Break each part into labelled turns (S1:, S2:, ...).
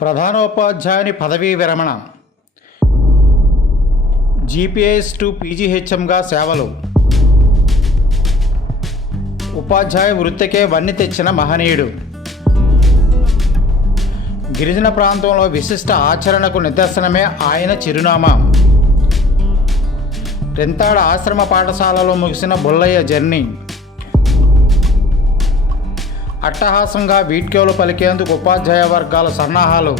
S1: ప్రధానోపాధ్యాయుని పదవీ విరమణ. GPS to పీజీహెచ్ఎంగా సేవలు. ఉపాధ్యాయ వృత్తికే వన్ని తెచ్చిన మహనీయుడు. గిరిజన ప్రాంతంలో విశిష్ట ఆచరణకు నిదర్శనమే ఆయన చిరునామా. రెంతాడ ఆశ్రమ పాఠశాలలో ముగిసిన బుల్లయ్య జర్నీ. అట్టహాసంగా వీడ్కోలు పలికేందుకు ఉపాధ్యాయ వర్గాల సన్నాహాలు.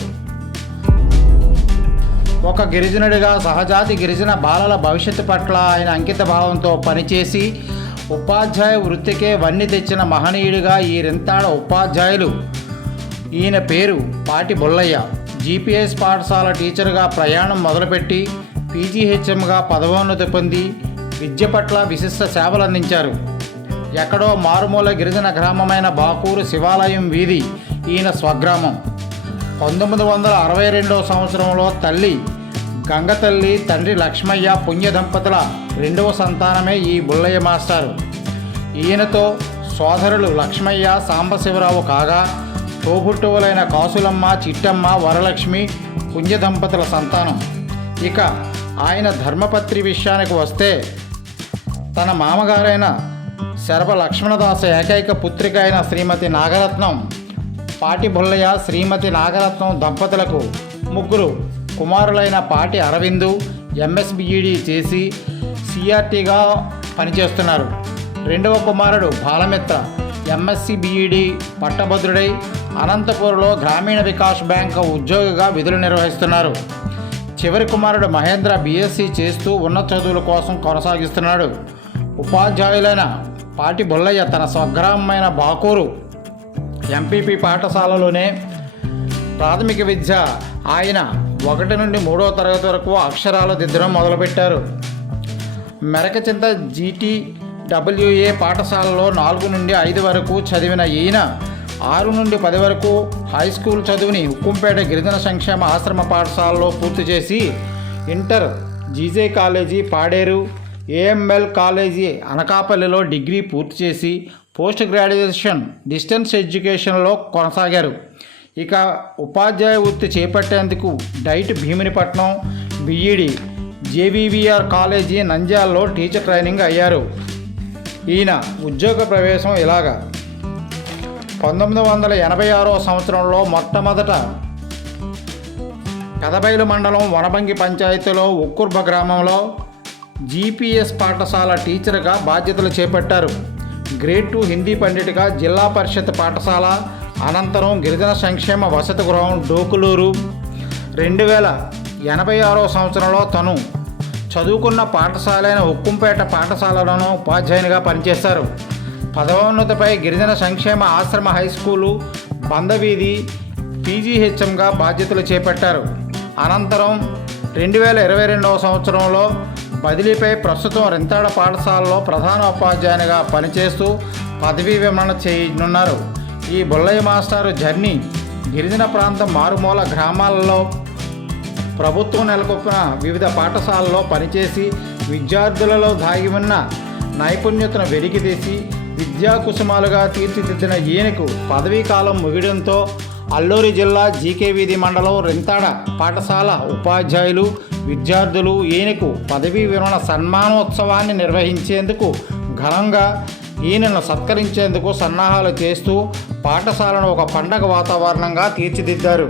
S1: ఒక గిరిజనుడిగా సహజాతి గిరిజన బాలల భవిష్యత్తు పట్ల ఆయన అంకిత భావంతో పనిచేసి ఉపాధ్యాయ వృత్తికే వన్ని తెచ్చిన మహనీయుడిగా ఈ రెంతాడ ఉపాధ్యాయులు. ఈయన పేరు పాటి బుల్లయ్య. జీపీఎస్ పాఠశాల టీచర్గా ప్రయాణం మొదలుపెట్టి పీజీహెచ్ఎంగా పదవోన్నతి పొంది విద్య పట్ల విశిష్ట సేవలు అందించారు ఎక్కడో మారుమూల గిరిజన గ్రామమైన బాకూరు శివాలయం వీధి ఈయన స్వగ్రామం. పంతొమ్మిది వందల అరవై రెండవ సంవత్సరంలో తల్లి గంగతల్లి తండ్రి లక్ష్మయ్య పుణ్య దంపతుల రెండవ సంతానమే ఈ బుల్లయ్య మాస్టారు. ఈయనతో సోదరులు లక్ష్మయ్య సాంబశివరావు కాగా తోబుట్టువులైన కాసులమ్మ చిట్టమ్మ వరలక్ష్మి పుణ్య దంపతుల సంతానం. ఇక ఆయన ధర్మపత్రి విషయానికి వస్తే తన మామగారైన శరభ లక్ష్మణదాస ఏకైక పుత్రిక అయిన శ్రీమతి నాగరత్నం పాటి బుల్లయ్య శ్రీమతి నాగరత్నం దంపతులకు ముగ్గురు కుమారులైన పాటి అరవిందు ఎంఎస్బిఈడి చేసి సిఆర్టీగా పనిచేస్తున్నారు. రెండవ కుమారుడు బాలమిత్ర ఎంఎస్సి బిఈడి పట్టభద్రుడై అనంతపూర్లో గ్రామీణ వికాస్ బ్యాంక్ ఉద్యోగిగా విధులు నిర్వహిస్తున్నారు. చివరి కుమారుడు మహేంద్ర బీఎస్సీ చేస్తూ ఉన్నత చదువుల కోసం కొనసాగిస్తున్నాడు. ఉపాధ్యాయులైన పాటి బొల్లయ్య తన స్వగ్రామమైన బాకూరు ఎంపీపీ పాఠశాలలోనే ప్రాథమిక విద్య. ఆయన ఒకటి నుండి మూడో తరగతి వరకు అక్షరాలు దిద్దడం మొదలుపెట్టారు. మెరకచింత జీటీ డబ్ల్యూఏ పాఠశాలలో నాలుగు నుండి ఐదు వరకు చదివిన ఈయన ఆరు నుండి పది వరకు హై స్కూల్ చదువుని ఉక్కుంపేట గిరిజన సంక్షేమ ఆశ్రమ పాఠశాలలో పూర్తి చేసి inter GJ college Paderu. AML college అనకాపల్లిలో డిగ్రీ పూర్తి చేసి పోస్ట్ గ్రాడ్యుయేషన్ డిస్టెన్స్ ఎడ్యుకేషన్లో కొనసాగారు. ఇక ఉపాధ్యాయ వృత్తి చేపట్టేందుకు DIET Bheemunipatnam BEd JVVR college నంద్యాలలో టీచర్ ట్రైనింగ్ అయ్యారు. ఈయన ఉద్యోగ ప్రవేశం ఇలాగా. పంతొమ్మిది వందల ఎనభై ఆరో సంవత్సరంలో మొట్టమొదట కదబైలు మండలం వనబంగి పంచాయతీలో ఉక్కుర్బ గ్రామంలో జీపీఎస్ పాఠశాల టీచర్గా బాధ్యతలు చేపట్టారు. గ్రేడ్ టూ హిందీ పండిట్గా జిల్లా పరిషత్ పాఠశాల అనంతరం గిరిజన సంక్షేమ వసతి గృహం డోకులూరు. రెండు వేల ఎనభై ఆరో సంవత్సరంలో తను చదువుకున్న పాఠశాలైన ఉక్కుంపేట పాఠశాలలోనూ ఉపాధ్యాయునిగా పనిచేశారు. పదవోన్నతిపై గిరిజన సంక్షేమ ఆశ్రమ హై స్కూలు బందవీధి పీజీహెచ్ఎంగా బాధ్యతలు చేపట్టారు. అనంతరం రెండు వేల ఇరవై రెండవ సంవత్సరంలో బదిలీపై ప్రస్తుతం రింతాడ పాఠశాలలో ప్రధాన ఉపాధ్యాయునిగా పనిచేస్తూ పదవీ విమరణ చేయనున్నారు. ఈ బుల్లయ్య మాస్టారు జర్నీ గిరిజన ప్రాంతం మారుమూల గ్రామాలలో ప్రభుత్వం నెలకొల్పిన వివిధ పాఠశాలల్లో పనిచేసి విద్యార్థులలో దాగి ఉన్న నైపుణ్యతను వెలికితీసి విద్యాకుసుమాలుగా తీర్చిదిద్దిన ఈయనకు పదవీ కాలం ముగియడంతో అల్లూరి జిల్లా జీకే వీధి మండలం రింతాడ పాఠశాల ఉపాధ్యాయులు విద్యార్థులు ఈయనకు పదవీ విరమణ సన్మానోత్సవాన్ని నిర్వహించేందుకు ఘనంగా ఈయనను సత్కరించేందుకు సన్నాహాలు చేస్తూ పాఠశాలను ఒక పండగ వాతావరణంగా తీర్చిదిద్దారు.